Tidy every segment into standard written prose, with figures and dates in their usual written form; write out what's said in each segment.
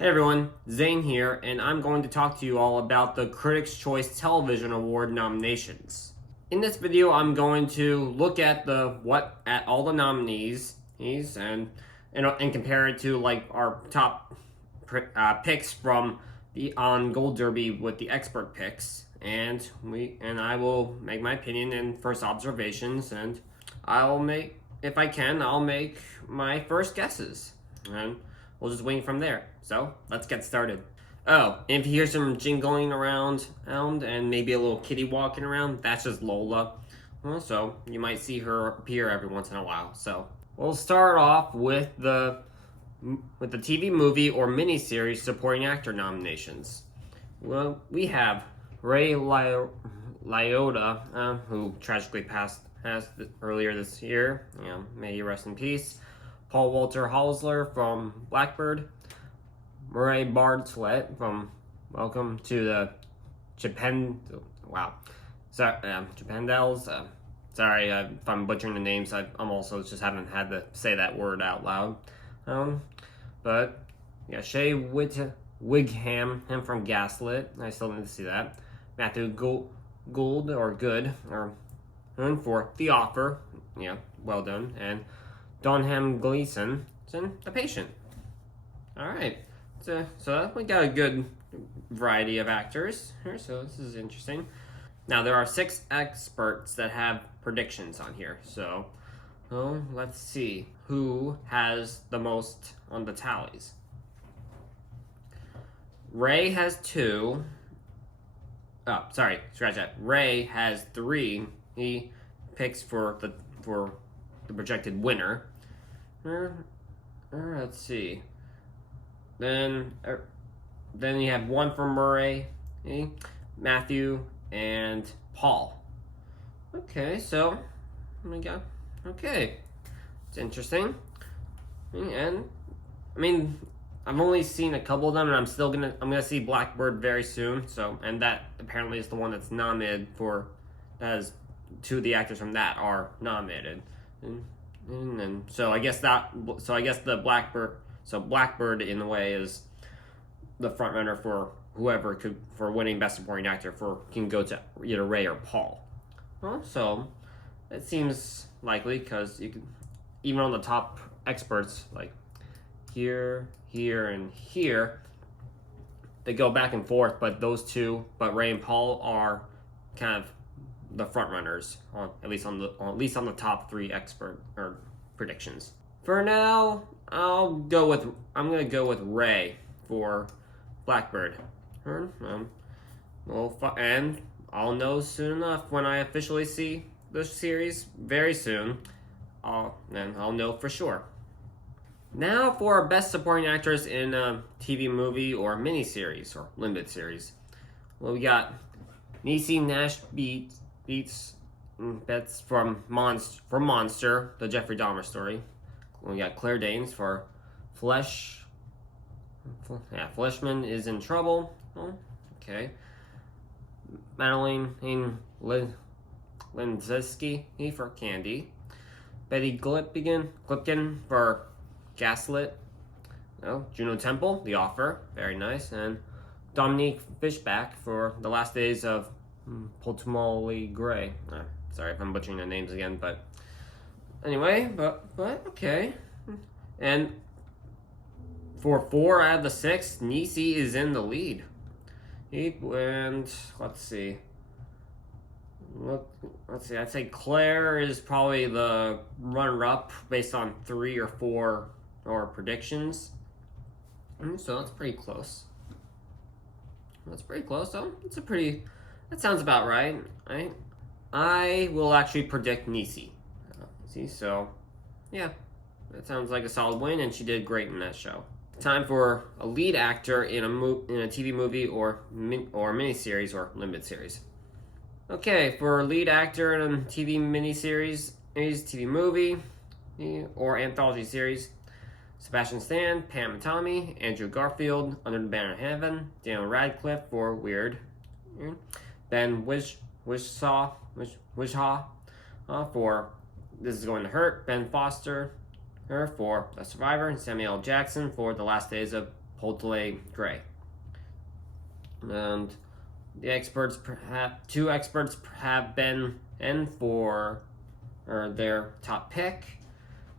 Hey everyone, Zane here, and I'm going to talk to you all about the Critics' Choice Television Award nominations. In this video, I'm going to look at all the nominees and compare it to like our top picks from the on Gold Derby with the expert picks, and I will make my opinion and first observations, and I'll make my first guesses, and we'll just wing from there. So let's get started. Oh, and if you hear some jingling around and maybe a little kitty walking around, that's just Lola. So you might see her appear every once in a while. So we'll start off with the TV movie or miniseries supporting actor nominations. Well, we have Ray Liotta, who tragically passed earlier this year. May he rest in peace. Paul Walter Hauser from Blackbird. Murray Bartlett from Welcome to the Japendels. Sorry if I'm butchering the names. I'm also just haven't had to say that word out loud. But yeah, Shea Wigham, him from Gaslit. I still need to see that. Matthew Gould or Good or for The Offer. Yeah, well done. And Donham Gleeson, The Patient. All right. So we got a good variety of actors here, so this is interesting. Now, there are 6 experts that have predictions on here, so let's see who has the most on the tallies. Ray has 2. Oh, sorry, scratch that. Ray has 3. He picks for the projected winner. Let's see. Then you have 1 for Murray, Matthew, and Paul. Okay, so we got it's interesting. And I mean, I've only seen a couple of them, and I'm gonna see Blackbird very soon. So, and that apparently is the one that's nominated for. That is 2 of the actors from that are nominated, and so I guess the Blackbird. So Blackbird, in a way, is the front runner for whoever for winning Best Supporting Actor can go to either Ray or Paul. Well, so it seems likely because you can, even on the top experts like here, and here, they go back and forth. But but Ray and Paul are kind of the front runners at least on the top 3 expert or predictions. For now, I'm gonna go with Ray for Blackbird. And I'll know soon enough when I officially see the series very soon. Then I'll know for sure. Now for Best Supporting Actress in a TV movie or miniseries or limited series. Well, we got Niecy Nash Betts from Monster, the Jeffrey Dahmer story. We got Claire Danes for Fleshman is in Trouble. Oh, okay. Madeline Linzinski for Candy. Betty Glipkin for Gaslit. Juno Temple, The Offer. Very nice. And Dominique Fishback for The Last Days of Poltamoli Gray. Sorry if I'm butchering the names again, but anyway, but okay. And for 4 out of the 6, Niecy is in the lead. And let's see. I'd say Claire is probably the runner-up based on 3 or 4 predictions. So that's pretty close. So that sounds about right. I will actually predict Niecy. So yeah, that sounds like a solid win, and she did great in that show. Time for a lead actor in a TV movie or miniseries or limited series. Okay, for lead actor in a TV miniseries, TV movie, or anthology series, Sebastian Stan, Pam and Tommy, Andrew Garfield, Under the Banner of Heaven, Daniel Radcliffe for Weird, Ben Whishaw for This Is Going to Hurt, Ben Foster for The Survivor, and Samuel L. Jackson for The Last Days of Chipotle Gray. And two experts have been in for their top pick.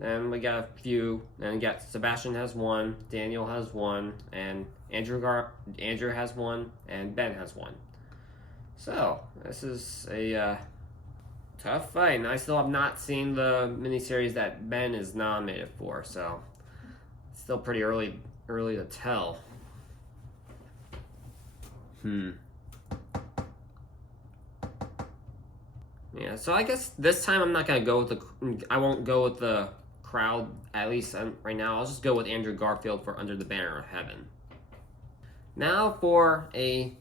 And we got a few. And we got Sebastian has one, Daniel has one, and Andrew has one, and Ben has one. So this is a tough fight, and I still have not seen the miniseries that Ben is nominated for. So it's still pretty early to tell. Yeah, so I guess this time I'm not gonna go with I won't go with the crowd, at least right now. I'll just go with Andrew Garfield for Under the Banner of Heaven. Now for a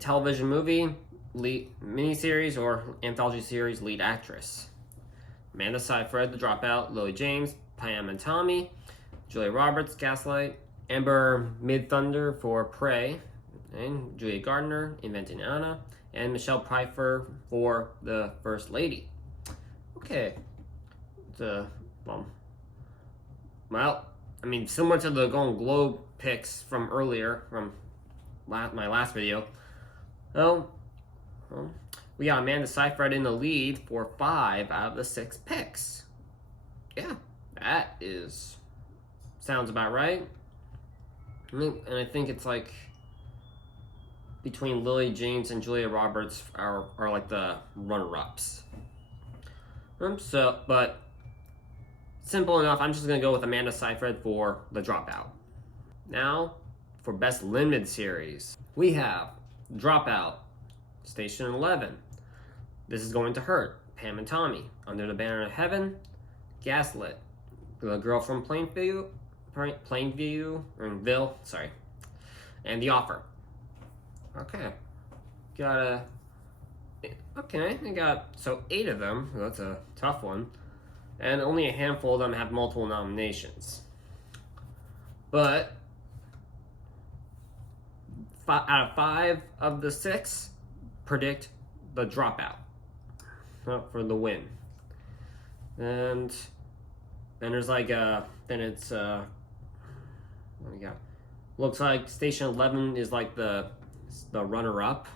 television movie, miniseries, or anthology series lead actress. Amanda Seyfried, The Dropout, Lily James, Pam and Tommy, Julia Roberts, Gaslight, Amber Midthunder for Prey, and Julia Gardner, Inventing Anna, and Michelle Pfeiffer for The First Lady. Okay. Well, I mean, similar to the Golden Globe picks from earlier, from my last video. Well, we got Amanda Seyfried in the lead for 5 out of the 6 picks. Yeah, that sounds about right. And I think it's like between Lily James and Julia Roberts are like the runner-ups. But simple enough, I'm just gonna go with Amanda Seyfried for The Dropout. Now, for Best Limited Series, we have Dropout, Station 11, This Is Going to Hurt, Pam and Tommy, Under the Banner of Heaven, Gaslit, The Girl from Plainview, and The Offer. Okay, I got 8 of them. That's a tough one, and only a handful of them have multiple nominations. But out of 5 of the 6 predict The Dropout for the win. And there's like then it's what do we got? Looks like Station 11 is like the runner-up.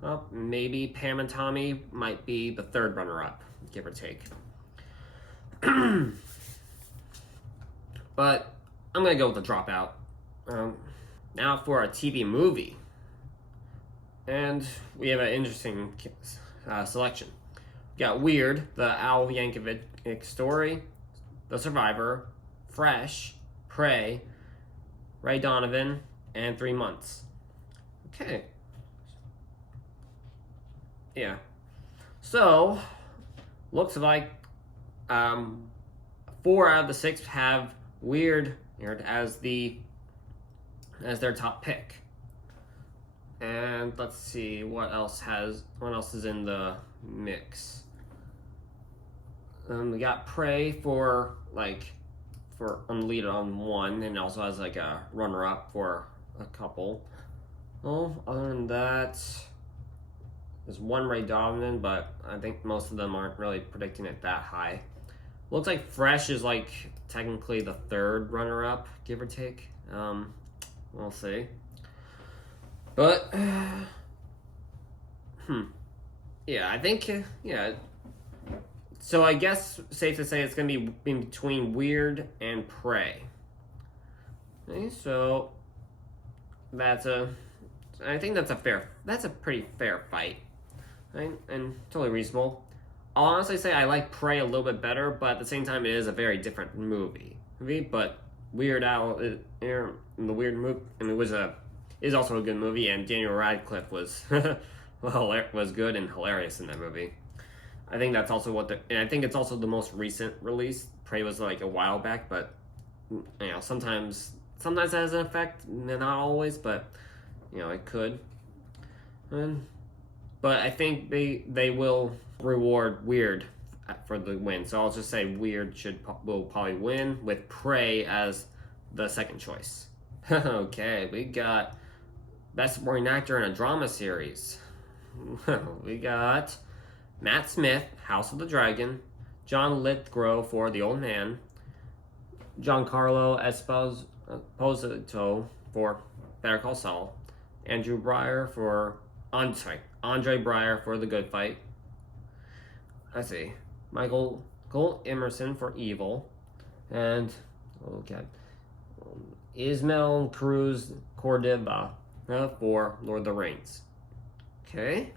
Well, maybe Pam and Tommy might be the 3rd runner-up, give or take. But I'm gonna go with The Dropout. Now for a TV movie, and we have an interesting selection. We got Weird, the Al Yankovic story, The Survivor, Fresh, Prey, Ray Donovan, and 3 Months. Okay. Yeah. So, looks like 4 out of the 6 have Weird as their top pick. And let's see what else is in the mix. We got Prey for unlead on 1, and also has like a runner-up for a couple. Well, other than that, there's 1 Ray Donovan, but I think most of them aren't really predicting it that high. Looks like Fresh is like technically the 3rd runner-up, give or take. We'll see. But yeah, I think so I guess safe to say it's gonna be in between Weird and Prey. Okay, so I think that's a pretty fair fight, right? And totally reasonable. I'll honestly say I like Prey a little bit better, but at the same time, it is a very different movie. But Weird Al, the Weird movie, I mean, is also a good movie, and Daniel Radcliffe was was good and hilarious in that movie. I think that's also and I think it's also the most recent release. Prey was like a while back, but sometimes that has an effect, not always, but it could. But I think they will reward Weird for the win. So I'll just say Weird will probably win with Prey as the second choice. Okay, we got Best Supporting Actor in a Drama Series. We got Matt Smith, House of the Dragon, John Lithgow for The Old Man, Giancarlo Posito for Better Call Saul, Andrew Breyer for Andre Breyer for The Good Fight. Let's see, Michael Cole Emerson for Evil, and okay, Ismael Cruz Cordova for Lord of the Rings. Okay,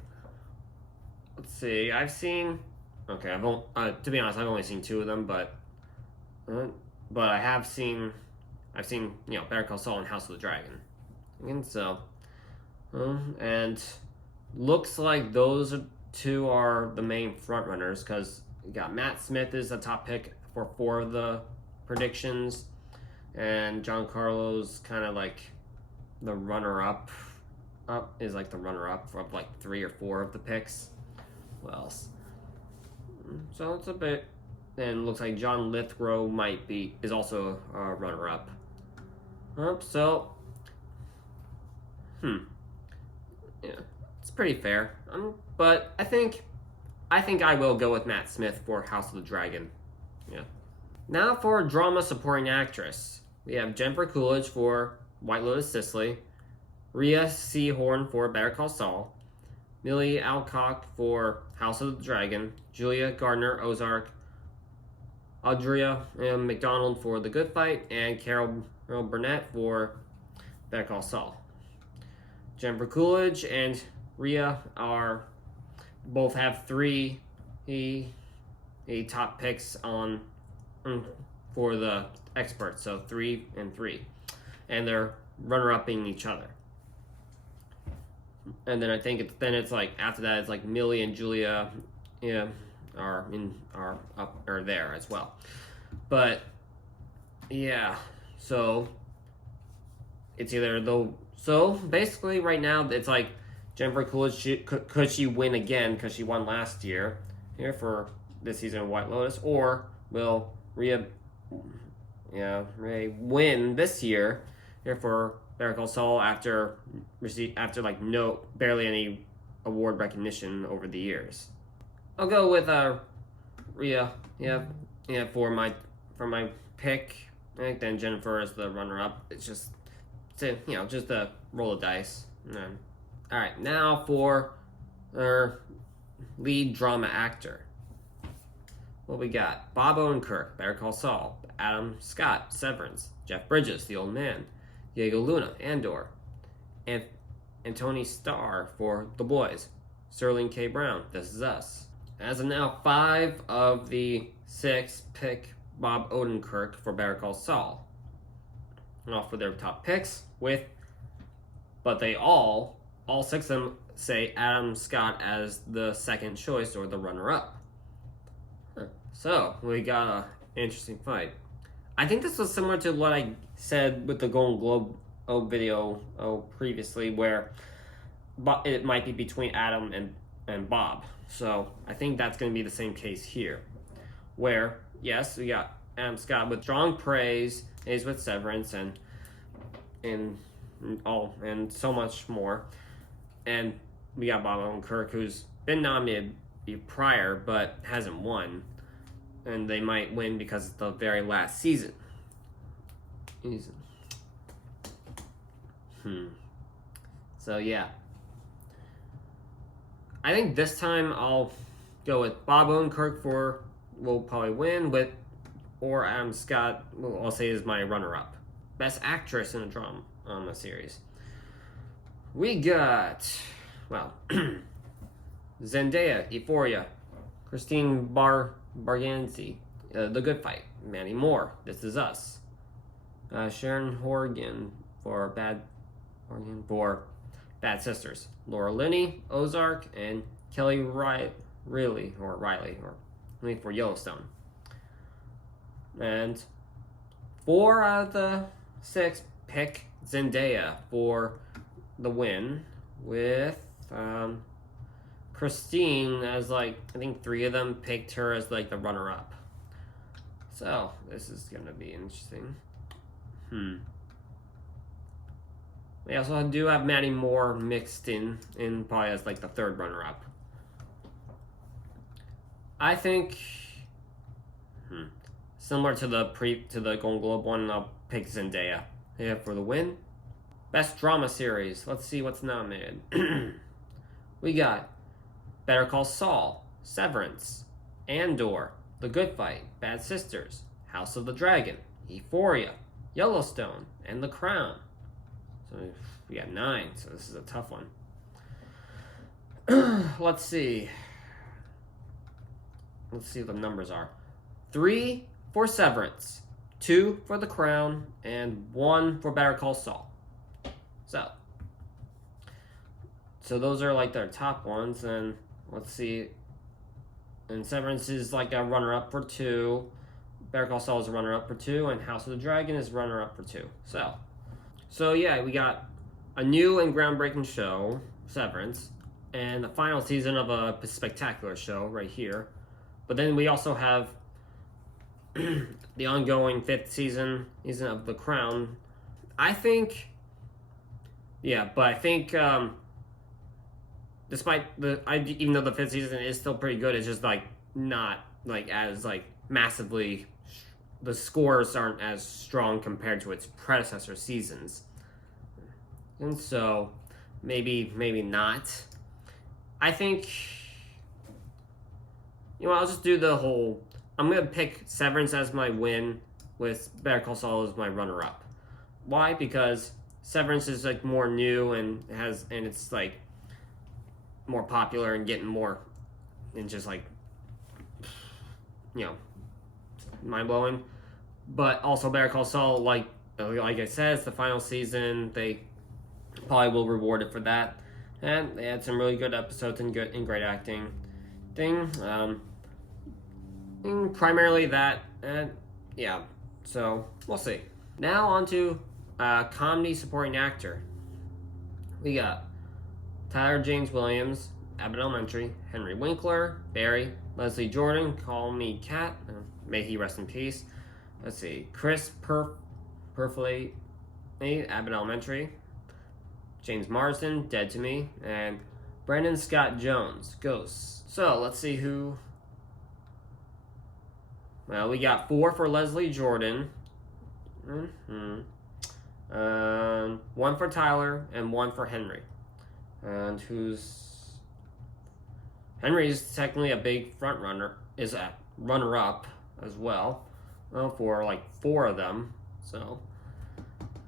let's see. I've seen. Okay, to be honest, I've only seen 2 of them, but I have seen. I've seen Better Call Saul and House of the Dragon, and so and looks like those 2 are the main front runners because you got Matt Smith is the top pick for 4 of the predictions, and Giancarlo's kind of like the runner-up. Is like the runner-up of like 3 or 4 of the picks. What else? So it's a bit. And looks like John Lithgow is also a runner-up. So, yeah, it's pretty fair. But I think I will go with Matt Smith for House of the Dragon. Yeah. Now for drama supporting actress, we have Jennifer Coolidge for White Lotus Sicily, Rhea Seehorn for Better Call Saul, Millie Alcock for House of the Dragon, Julia Gardner Ozark, Audrey McDonald for The Good Fight, and Carol Burnett for Better Call Saul. Jennifer Coolidge and Rhea both have 3 top picks for the experts, so 3 and 3, and they're runner-upping each other. And then I think it's like after that it's like Millie and Julia, are there as well. But yeah, so it's either though. So basically, right now it's like Jennifer Coolidge could she win again because she won last year here for this season of White Lotus, or will Rhea win this year here for Better Call Saul after like barely any award recognition over the years. I'll go with Rhea, for my pick. I think then Jennifer is the runner-up. It's just a roll of dice. All right, now for our lead drama actor. What we got? Bob Odenkirk, Better Call Saul. Adam Scott, Severance. Jeff Bridges, The Old Man. Diego Luna, Andor. And Tony Starr for The Boys. Sterling K. Brown, This Is Us. As of now, 5 of the 6 pick Bob Odenkirk for Better Call Saul. Off with their top picks, but they all 6 of them say Adam Scott as the second choice or the runner-up. So we got an interesting fight. I think this was similar to what I said with the Golden Globe video previously, where it might be between Adam and Bob. So I think that's going to be the same case here, where yes, we got Adam Scott with strong praise, he's with Severance and so much more, and we got Bob Odenkirk, who's been nominated prior but hasn't won, and they might win because it's the very last season. So yeah, I think this time I'll go with Bob Odenkirk will probably win or Adam Scott. I'll say is my runner-up. Best actress in a drama series. We got Zendaya, Euphoria, Christine Barganzi, The Good Fight, Mandy Moore, This Is Us, Sharon Horgan for Bad Sisters, Laura Linney, Ozark, and Kelly Riley for Yellowstone. And 4 out of the 6 pick Zendaya for the win, with Christine as I think 3 of them picked her as the runner-up. So this is gonna be interesting. We also do have Maddie Moore mixed in probably as the 3rd runner-up. I think similar to the Golden Globe one, I'll pick Zendaya Yeah, for the win. Best drama series. Let's see what's nominated. We got Better Call Saul, Severance, Andor, The Good Fight, Bad Sisters, House of the Dragon, Euphoria, Yellowstone, and The Crown. So we got 9, so this is a tough one. Let's see. Let's see what the numbers are. 3 for Severance, 2 for The Crown, and 1 for Better Call Saul. So those are like their top ones, and let's see. And Severance is like a runner-up for 2. Better Call Saul is a runner-up for 2, and House of the Dragon is runner-up for 2. So yeah, we got a new and groundbreaking show, Severance, and the final season of a spectacular show right here. But then we also have the ongoing 5th season of The Crown. I think despite even though the 5th season is still pretty good, it's just like not like as like massively. The scores aren't as strong compared to its predecessor seasons, and so maybe not. I think I'll just do the whole. I'm gonna pick Severance as my win, with Better Call Saul as my runner-up. Why? Because Severance is like more new and it's like more popular and getting more, and just like mind blowing. But also Better Call Saul, like I said, it's the final season. They probably will reward it for that, and they had some really good episodes and great acting. Primarily that, and yeah. So we'll see. Now on to comedy supporting actor. We got Tyler James Williams, Abbott Elementary, Henry Winkler, Barry, Leslie Jordan, Call Me Kat, may he rest in peace. Let's see, Chris Perfley, Abbott Elementary, James Marsden, Dead to Me, and Brandon Scott Jones, Ghosts. So let's see who. Well, we got 4 for Leslie Jordan. 1 for Tyler and 1 for Henry. And Henry's technically a big front runner, is a runner-up as well. Well, for like 4 of them. So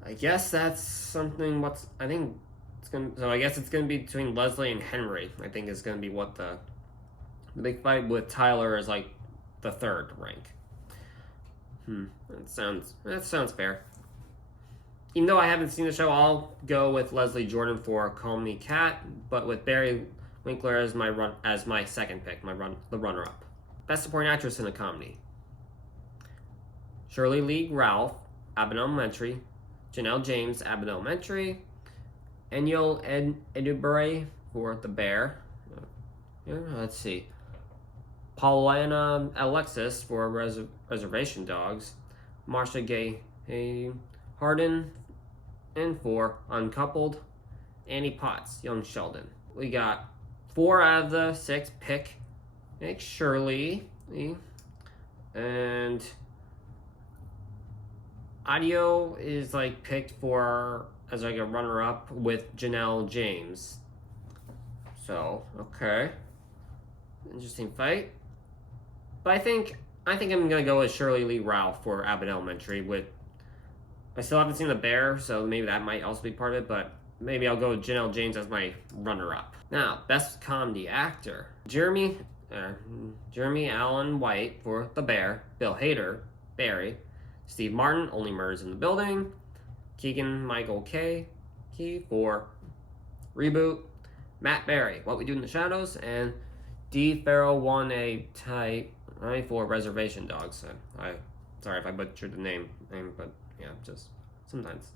I guess that's something. I guess it's gonna be between Leslie and Henry. I think is gonna be what the big fight with Tyler is like the 3rd rank. That sounds fair. Even though I haven't seen the show, I'll go with Leslie Jordan for Call Me Kat, but with Barry Winkler as my second pick, the runner-up. Best supporting actress in a comedy: Shirley Lee Ralph, Abbott Elementary; Janelle James, Abbott Elementary; Eniel Edubere for The Bear. Let's see. Paulina Alexis for Reservation Dogs; Marcia Gay Harden, and for Uncoupled, Annie Potts, Young Sheldon. We got 4 out of the 6 pick Shirley, and Audio is like picked for as like a runner-up with Janelle James. So okay, interesting fight. But I think I'm gonna go with Shirley Lee Ralph for Abbott Elementary. I still haven't seen The Bear, so maybe that might also be part of it. But maybe I'll go with Janelle James as my runner-up. Now, best comedy actor: Jeremy Allen White for The Bear; Bill Hader, Barry; Steve Martin, Only Murders in the Building; Keegan Michael Key for Reboot; Matt Berry, What We Do in the Shadows; and D. Farrell Type for Reservation Dogs. Sorry if I butchered the name, but yeah, just sometimes.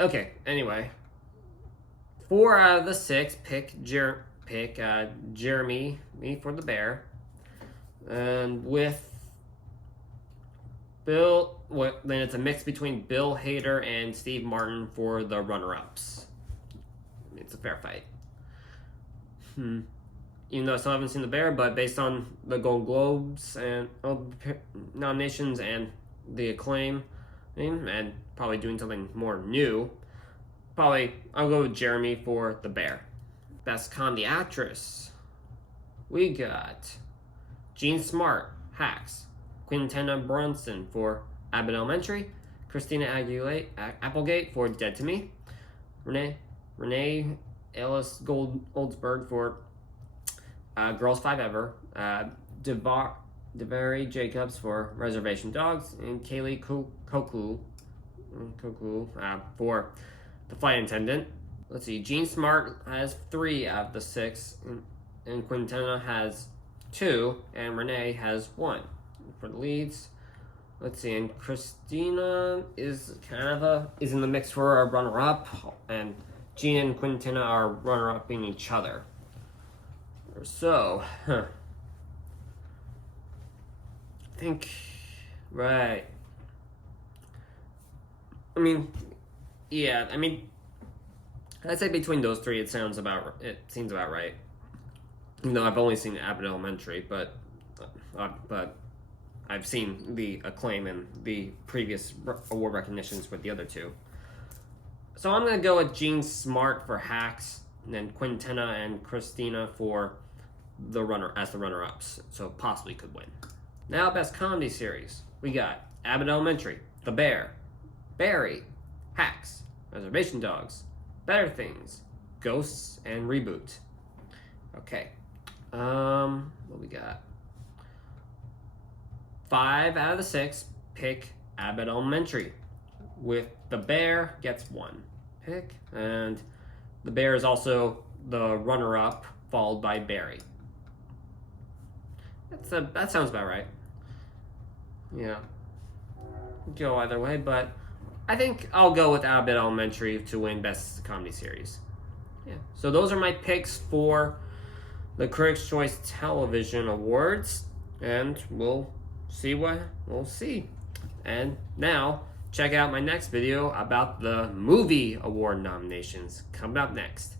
Okay, anyway, 4 out of the 6 pick Jeremy for The Bear, and with Bill. Then it's a mix between Bill Hader and Steve Martin for the runner-ups. It's a fair fight. Even though I still haven't seen The Bear, but based on the Golden Globes and nominations and the acclaim, and probably doing something more new. Probably, I'll go with Jeremy for The Bear. Best Comedy Actress. We got Jean Smart, Hacks. Quintana Brunson for Abbott Elementary. Christina Applegate for Dead to Me. Renee Ellis Goldsberg for Girls 5 Ever. DeVary Jacobs for Reservation Dogs. And Kaylee Koku for The Flight Attendant. Let's see, Jean Smart has 3 out of the 6, and Quintana has 2, and Renee has 1 for the leads. Let's see, and Christina is is in the mix for a runner-up, and Jean and Quintana are runner-upping each other. So, I think, right. I'd say between those 3, it seems about right. Even though I've only seen Abbott Elementary, but I've seen the acclaim and the previous award recognitions with the other 2. So I'm gonna go with Jean Smart for Hacks, and then Quintana and Christina for the runner-ups. So possibly could win. Now, Best Comedy Series. We got Abbott Elementary, The Bear, Barry, Hacks, Reservation Dogs, Better Things, Ghosts, and Reboot. Okay. What we got? 5 out of the 6 pick Abbott Elementary, with The Bear gets 1 pick, and The Bear that runner-up, followed by Barry. That sounds about right. Yeah. Go either way, but I think I'll go with Abbott Elementary to win Best Comedy Series. Yeah. So those are my picks for the Critics' Choice Television Awards, and we'll see. And now, check out my next video about the Movie Award nominations coming up next.